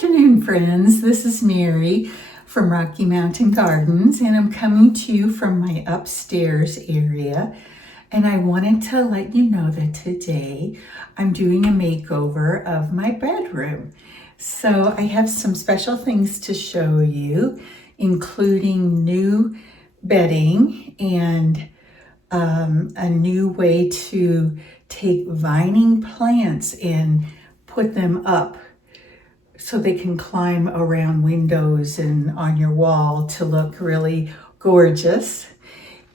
afternoon, friends. This is Mary from Rocky Mountain Gardens, and I'm coming to you from my upstairs area. And I wanted to let you know that today I'm doing a makeover of my bedroom. So I have some special things to show you, including new bedding and a new way to take vining plants and put them up so they can climb around windows and on your wall to look really gorgeous.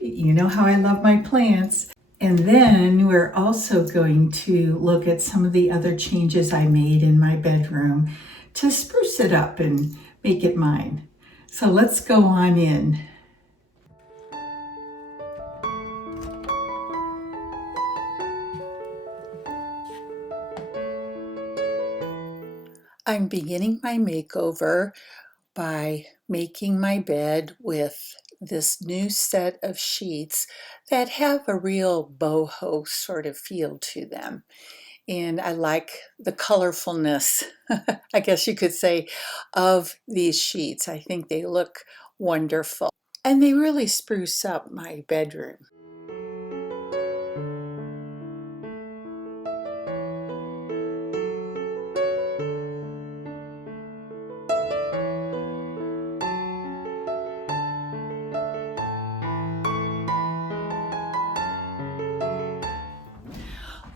You know how I love my plants. And then we're also going to look at some of the other changes I made in my bedroom to spruce it up and make it mine. So let's go on in. I'm beginning my makeover by making my bed with this new set of sheets that have a real boho sort of feel to them. And I like the colorfulness, I guess you could say, of these sheets. I think they look wonderful. And they really spruce up my bedroom.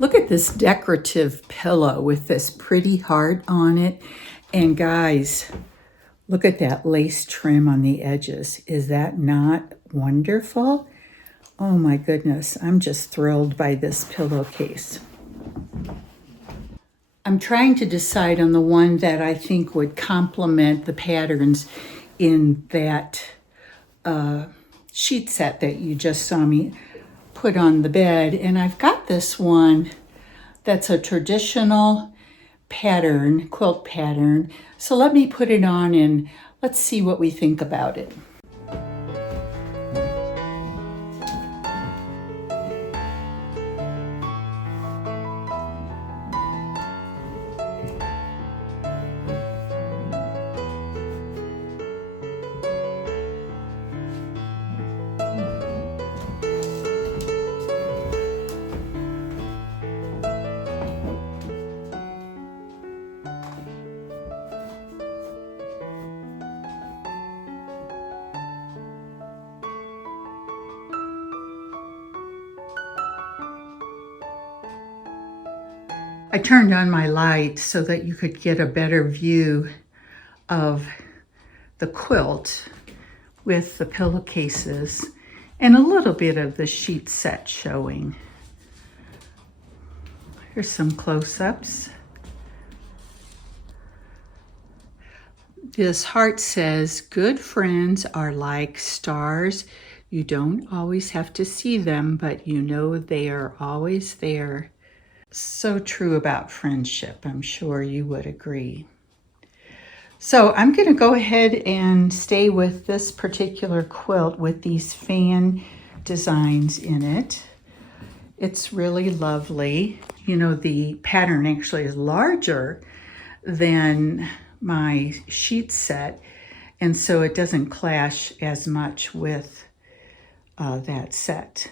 Look at this decorative pillow with this pretty heart on it. And guys, look at that lace trim on the edges. Is that not wonderful? Oh my goodness, I'm just thrilled by this pillowcase. I'm trying to decide on the one that I think would complement the patterns in that sheet set that you just saw me put on the bed. And I've got this one that's a traditional pattern, quilt pattern. So let me put it on and let's see what we think about it. I turned on my light so that you could get a better view of the quilt with the pillowcases and a little bit of the sheet set showing. Here's some close-ups. This heart says, good friends are like stars. You don't always have to see them, but you know they are always there. So true about friendship. I'm sure you would agree. So I'm going to go ahead and stay with this particular quilt with these fan designs in it. It's really lovely. You know, the pattern actually is larger than my sheet set, and so it doesn't clash as much with that set.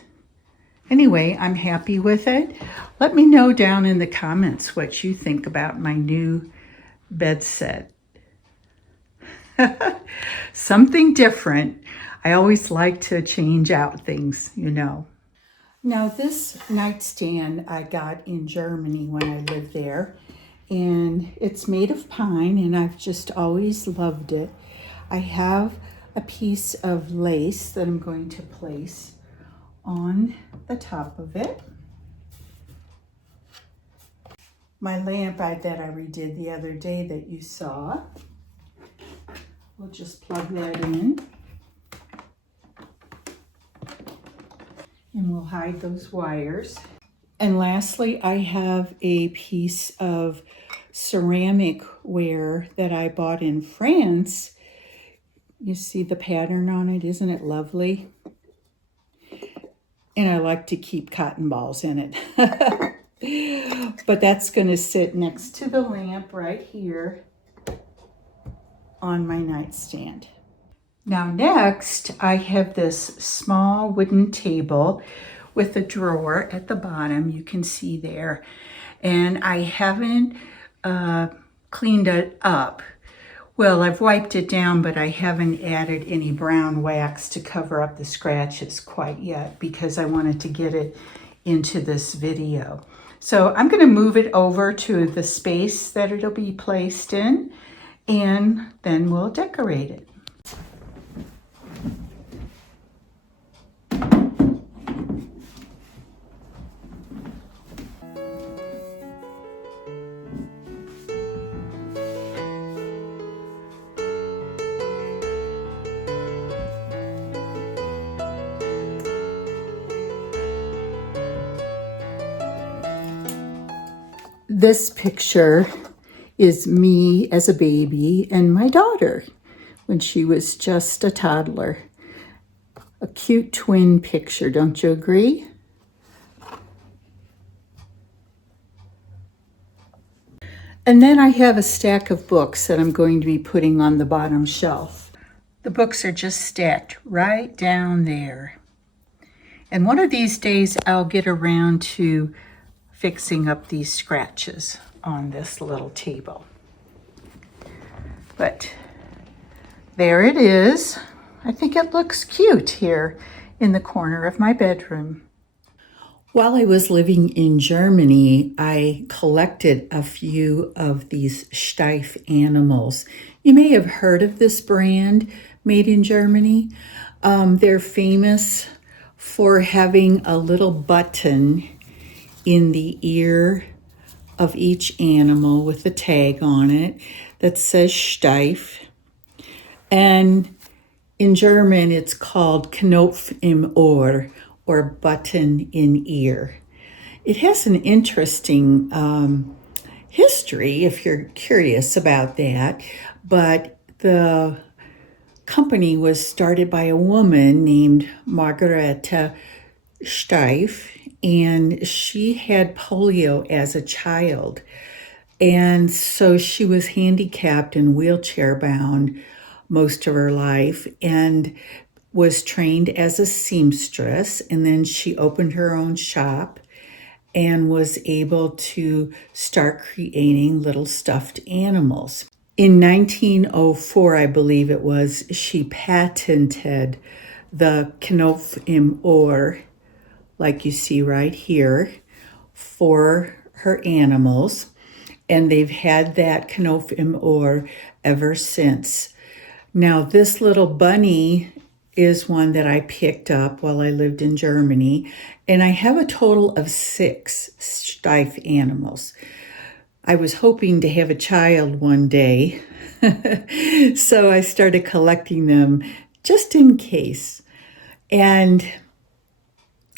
Anyway, I'm happy with it. Let me know down in the comments what you think about my new bed set. Something different. I always like to change out things, you know. Now this nightstand I got in Germany when I lived there, and it's made of pine, and I've just always loved it. I have a piece of lace that I'm going to place on the top of it. My lamp that I redid the other day that you saw. We'll just plug that in. And we'll hide those wires. And lastly, I have a piece of ceramic ware that I bought in France. You see the pattern on it, isn't it lovely? And I like to keep cotton balls in it. But that's going to sit next to the lamp right here. on my nightstand. Now next, I have this small wooden table with a drawer at the bottom, you can see there. And I haven't cleaned it up. Well, I've wiped it down, but I haven't added any brown wax to cover up the scratches quite yet because I wanted to get it into this video. So I'm going to move it over to the space that it'll be placed in, and then we'll decorate it. This picture is me as a baby and my daughter when she was just a toddler. A cute twin picture, don't you agree? And then I have a stack of books that I'm going to be putting on the bottom shelf. The books are just stacked right down there. And one of these days I'll get around to fixing up these scratches on this little table. But there it is. I think it looks cute here in the corner of my bedroom. While I was living in Germany, I collected a few of these Steiff animals. You may have heard of this brand made in Germany. They're famous for having a little button in the ear of each animal with a tag on it that says Steiff. And in German, it's called Knopf im Ohr, or button in ear. It has an interesting history if you're curious about that, but the company was started by a woman named Margarete Steiff, and she had polio as a child. And so she was handicapped and wheelchair bound most of her life and was trained as a seamstress. And then she opened her own shop and was able to start creating little stuffed animals. In 1904, I believe it was, she patented the Knopf im Ohr, like you see right here, for her animals. And they've had that Knopf im Ohr ever since. Now, this little bunny is one that I picked up while I lived in Germany. And I have a total of 6 Steiff animals. I was hoping to have a child one day, so I started collecting them just in case. And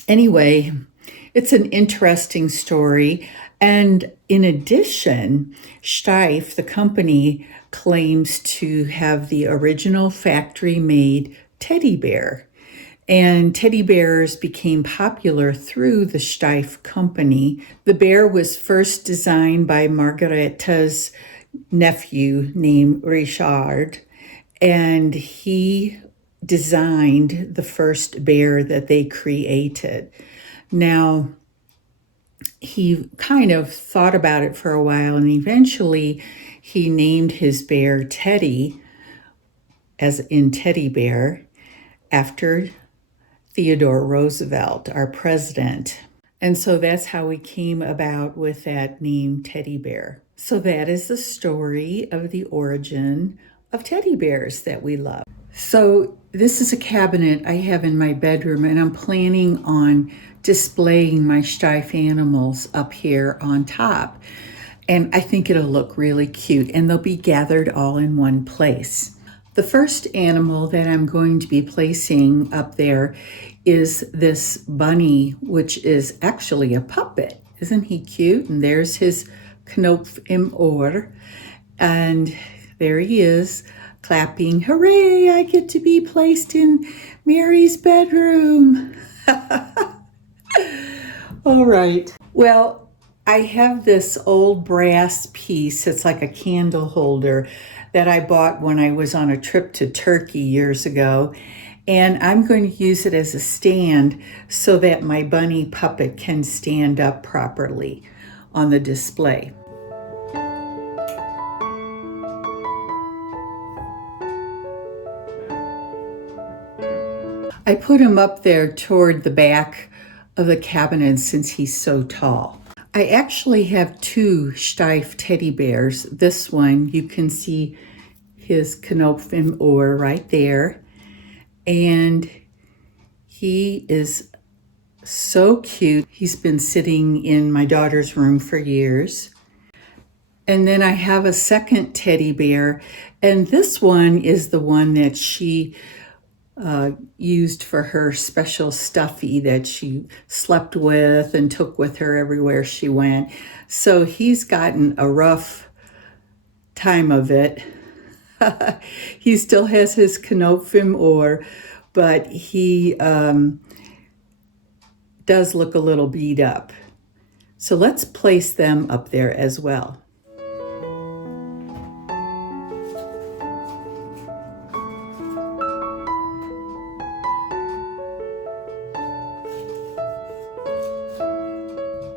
anyway, it's an interesting story. And in addition, Steiff, the company, claims to have the original factory-made teddy bear. And teddy bears became popular through the Steiff company. The bear was first designed by Margarete's nephew named Richard, and he designed the first bear that they created. Now, he kind of thought about it for a while, and eventually he named his bear Teddy, as in teddy bear, after Theodore Roosevelt, our president. And so that's how we came about with that name, teddy bear. So that is the story of the origin of teddy bears that we love. So this is a cabinet I have in my bedroom, and I'm planning on displaying my Steiff animals up here on top. And I think it'll look really cute, and they'll be gathered all in one place. The first animal that I'm going to be placing up there is this bunny, which is actually a puppet. Isn't he cute? And there's his Knopf im Ohr. And there he is, clapping, hooray, I get to be placed in Mary's bedroom. All right. Well, I have this old brass piece. It's like a candle holder that I bought when I was on a trip to Turkey years ago. And I'm going to use it as a stand so that my bunny puppet can stand up properly on the display. I put him up there toward the back of the cabinet since he's so tall. I actually have two Steiff teddy bears. This one, you can see his Knoopf im Ohr right there. And he is so cute. He's been sitting in my daughter's room for years. And then I have a second teddy bear, and this one is the one that she used for her special stuffy that she slept with and took with her everywhere she went. So he's gotten a rough time of it. He still has his Knoopf im Ohr, but he does look a little beat up. So let's place them up there as well.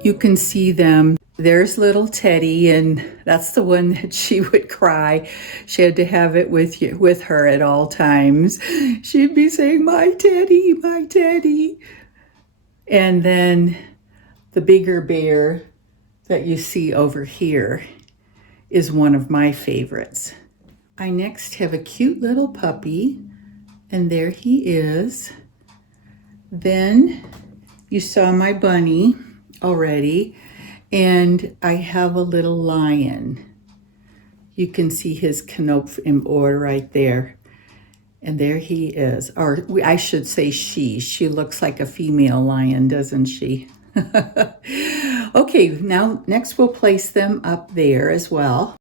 You can see them. There's little Teddy, and that's the one that she would cry. She had to have it with her at all times. She'd be saying, "My Teddy, my Teddy." And then the bigger bear that you see over here is one of my favorites. I next have a cute little puppy, and there he is. Then you saw my bunny already, and I have a little lion. You can see his Knoopf im Ohr right there. And there he is, or I should say she. She looks like a female lion, doesn't she? Okay, now next we'll place them up there as well.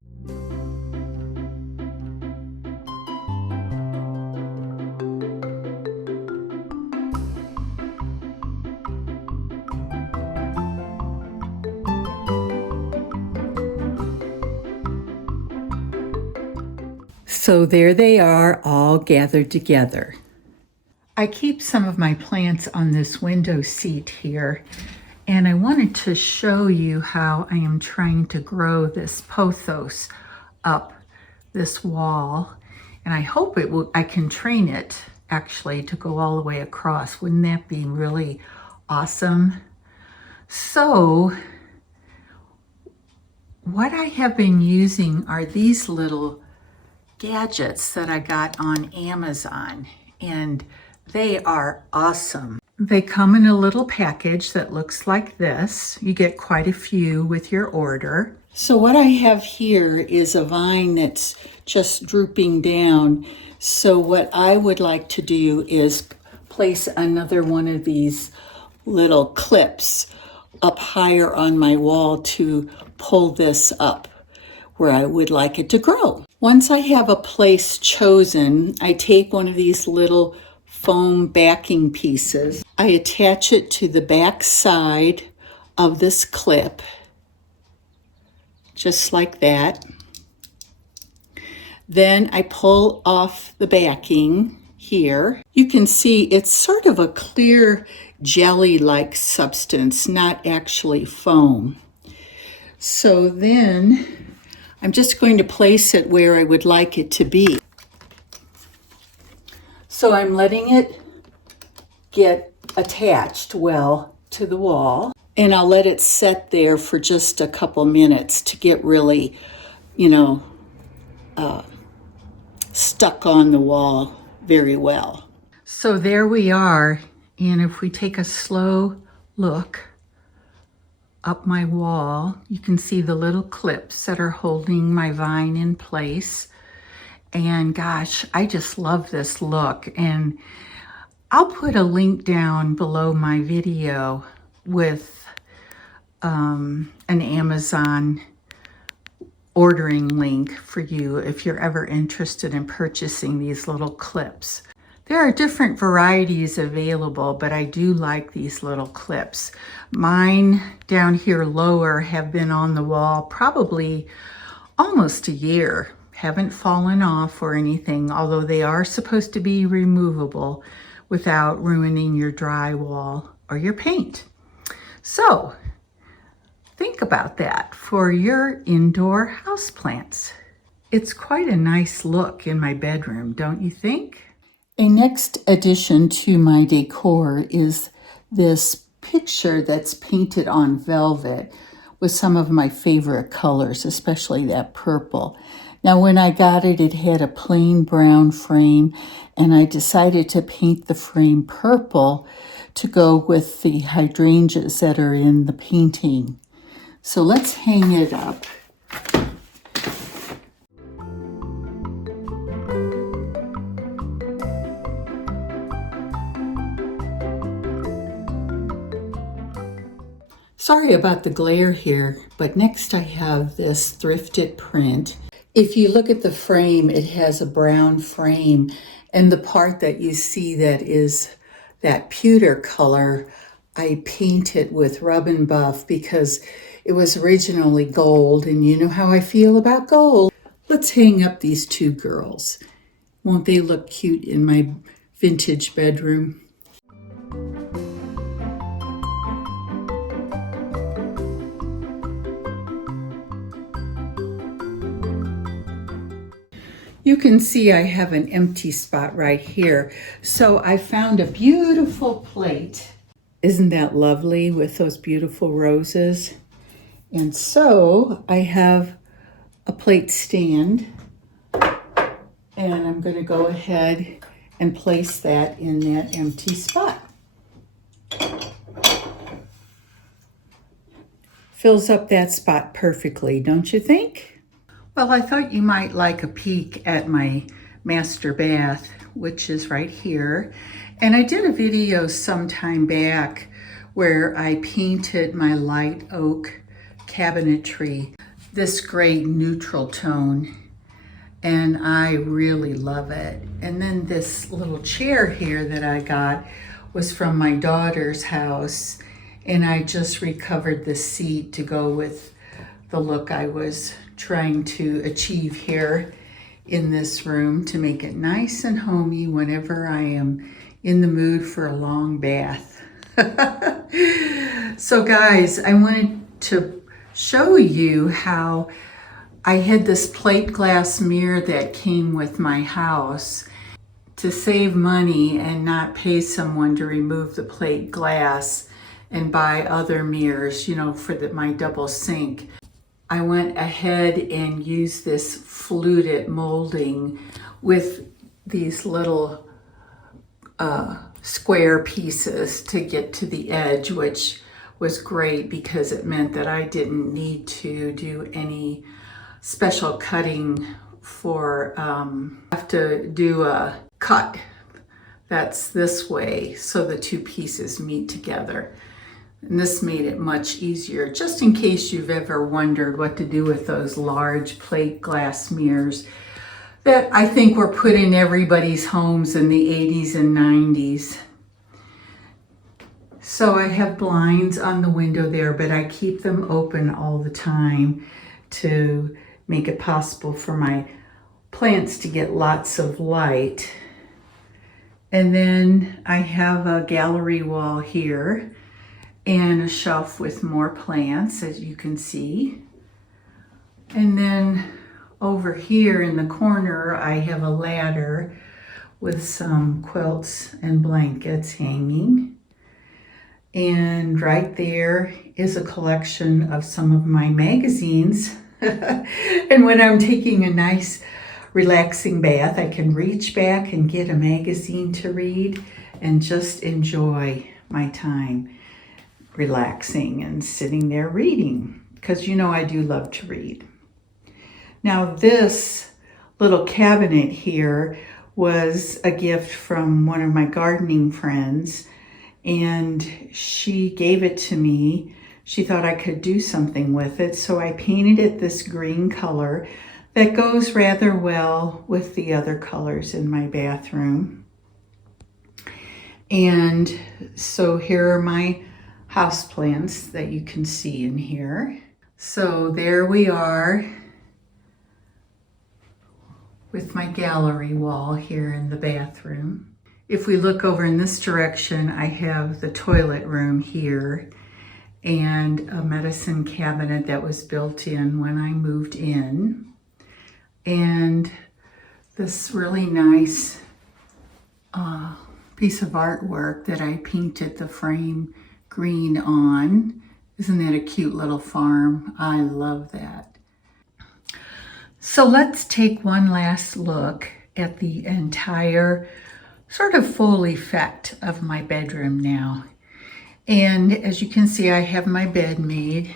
So there they are, all gathered together. I keep some of my plants on this window seat here, and I wanted to show you how I am trying to grow this pothos up this wall. And I hope I can train it actually to go all the way across. Wouldn't that be really awesome? So what I have been using are these little gadgets that I got on Amazon, and they are awesome. They come in a little package that looks like this. You get quite a few with your order. So what I have here is a vine that's just drooping down. So what I would like to do is place another one of these little clips up higher on my wall to pull this up where I would like it to grow. Once I have a place chosen, I take one of these little foam backing pieces. I attach it to the back side of this clip, just like that. Then I pull off the backing here. You can see it's sort of a clear jelly-like substance, not actually foam. So then I'm just going to place it where I would like it to be. So I'm letting it get attached well to the wall, and I'll let it set there for just a couple minutes to get really, stuck on the wall very well. So there we are, and if we take a slow look up my wall, you can see the little clips that are holding my vine in place. And gosh, I just love this look. And I'll put a link down below my video with an Amazon ordering link for you if you're ever interested in purchasing these little clips. There are different varieties available, but I do like these little clips. Mine down here lower have been on the wall probably almost a year. Haven't fallen off or anything, although they are supposed to be removable without ruining your drywall or your paint. So think about that for your indoor houseplants. It's quite a nice look in my bedroom, don't you think? A next addition to my decor is this picture that's painted on velvet with some of my favorite colors, especially that purple. Now, when I got it, it had a plain brown frame, and I decided to paint the frame purple to go with the hydrangeas that are in the painting. So let's hang it up. Sorry about the glare here, but next I have this thrifted print. If you look at the frame, it has a brown frame, and the part that you see that is that pewter color, I painted with Rub and Buff because it was originally gold, and you know how I feel about gold. Let's hang up these two girls. Won't they look cute in my vintage bedroom? You can see I have an empty spot right here. So I found a beautiful plate. Isn't that lovely with those beautiful roses? And so I have a plate stand, and I'm going to go ahead and place that in that empty spot. Fills up that spot perfectly, don't you think? Well, I thought you might like a peek at my master bath, which is right here. And I did a video some time back where I painted my light oak cabinetry this great neutral tone, and I really love it. And then this little chair here that I got was from my daughter's house, and I just recovered the seat to go with the look I was trying to achieve here in this room to make it nice and homey whenever I am in the mood for a long bath. So guys, I wanted to show you how I had this plate glass mirror that came with my house to save money and not pay someone to remove the plate glass and buy other mirrors, you know, for my double sink. I went ahead and used this fluted molding with these little square pieces to get to the edge, which was great because it meant that I didn't need to do any special cutting for, have to do a cut that's this way so the two pieces meet together. And this made it much easier, just in case you've ever wondered what to do with those large plate glass mirrors that I think were put in everybody's homes in the 80s and 90s. So I have blinds on the window there, but I keep them open all the time to make it possible for my plants to get lots of light. And then I have a gallery wall here and a shelf with more plants, as you can see. And then over here in the corner, I have a ladder with some quilts and blankets hanging. And right there is a collection of some of my magazines. And when I'm taking a nice relaxing bath, I can reach back and get a magazine to read and just enjoy my time relaxing and sitting there reading, because you know I do love to read. Now this little cabinet here was a gift from one of my gardening friends, and she gave it to me. She thought I could do something with it, so I painted it this green color that goes rather well with the other colors in my bathroom. And so here are my houseplants that you can see in here. So there we are with my gallery wall here in the bathroom. If we look over in this direction, I have the toilet room here and a medicine cabinet that was built in when I moved in. And this really nice piece of artwork that I painted the frame green on. Isn't that a cute little farm? I love that. So let's take one last look at the entire sort of full effect of my bedroom now. And as you can see, I have my bed made.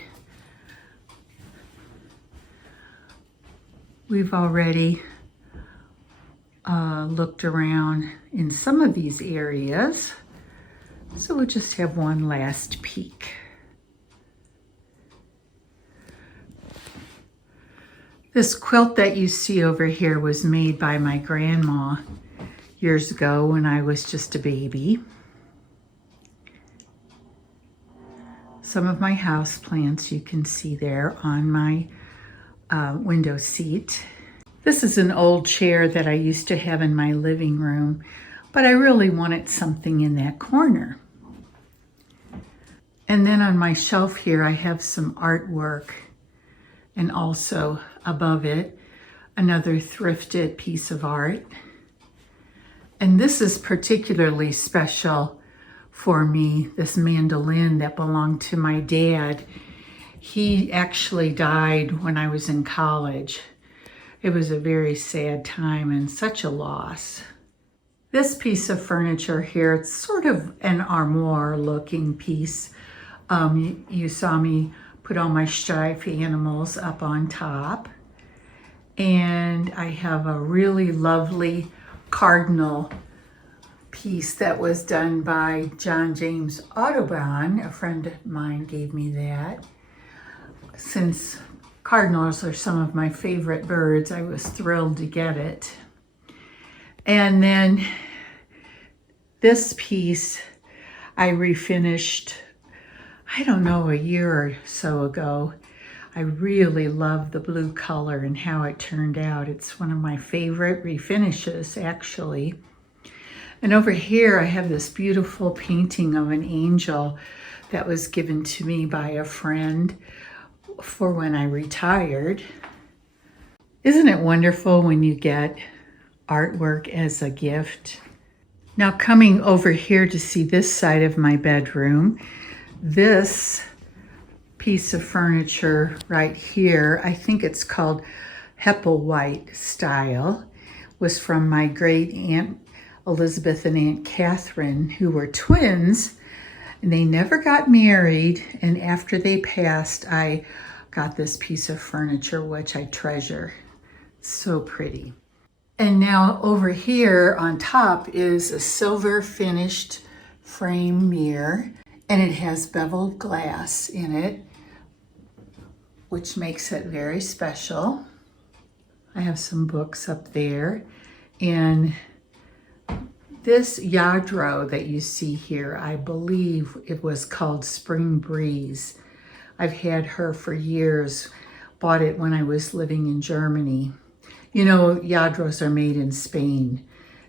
We've already looked around in some of these areas. So we'll just have one last peek. This quilt that you see over here was made by my grandma years ago when I was just a baby. Some of my house plants you can see there on my window seat. This is an old chair that I used to have in my living room, but I really wanted something in that corner. And then on my shelf here, I have some artwork, and also above it, another thrifted piece of art. And this is particularly special for me, this mandolin that belonged to my dad. He actually died when I was in college. It was a very sad time and such a loss. This piece of furniture here, it's sort of an armoire looking piece. You saw me put all my striped animals up on top. And I have a really lovely cardinal piece that was done by John James Audubon. A friend of mine gave me that. Since cardinals are some of my favorite birds, I was thrilled to get it. And then this piece I refinished, I don't know, a year or so ago. I really love the blue color and how it turned out. It's one of my favorite refinishes, actually. And over here, I have this beautiful painting of an angel that was given to me by a friend for when I retired. Isn't it wonderful when you get artwork as a gift? Now coming over here to see this side of my bedroom, this piece of furniture right here, I think it's called Hepplewhite style, was from my great Aunt Elizabeth and Aunt Catherine, who were twins, and they never got married. And after they passed, I got this piece of furniture, which I treasure. It's so pretty. And now over here on top is a silver finished frame mirror, and it has beveled glass in it, which makes it very special. I have some books up there, and this Yadro that you see here, I believe it was called Spring Breeze. I've had her for years, bought it when I was living in Germany. You know, Yadros are made in Spain,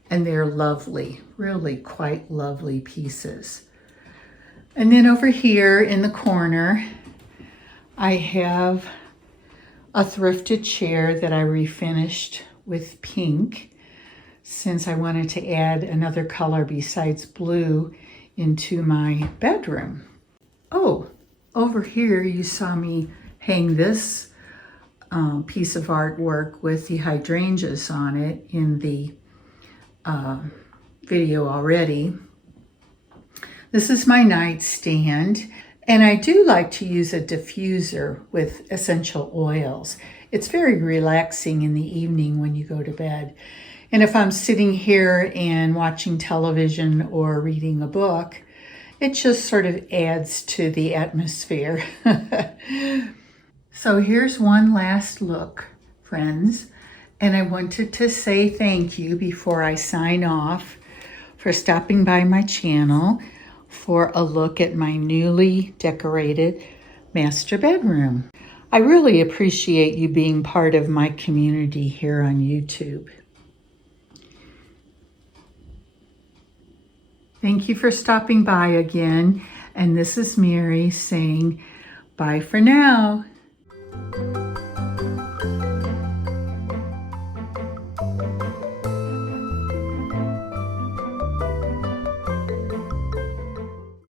and they're lovely, really quite lovely pieces. And then over here in the corner, I have a thrifted chair that I refinished with pink, since I wanted to add another color besides blue into my bedroom. Oh, over here you saw me hang this piece of artwork with the hydrangeas on it in the video already. This is my nightstand, and I do like to use a diffuser with essential oils. It's very relaxing in the evening when you go to bed. And if I'm sitting here and watching television or reading a book, it just sort of adds to the atmosphere. So here's one last look, friends. And I wanted to say thank you before I sign off for stopping by my channel for a look at my newly decorated master bedroom. I really appreciate you being part of my community here on YouTube. Thank you for stopping by again. And this is Mary saying bye for now.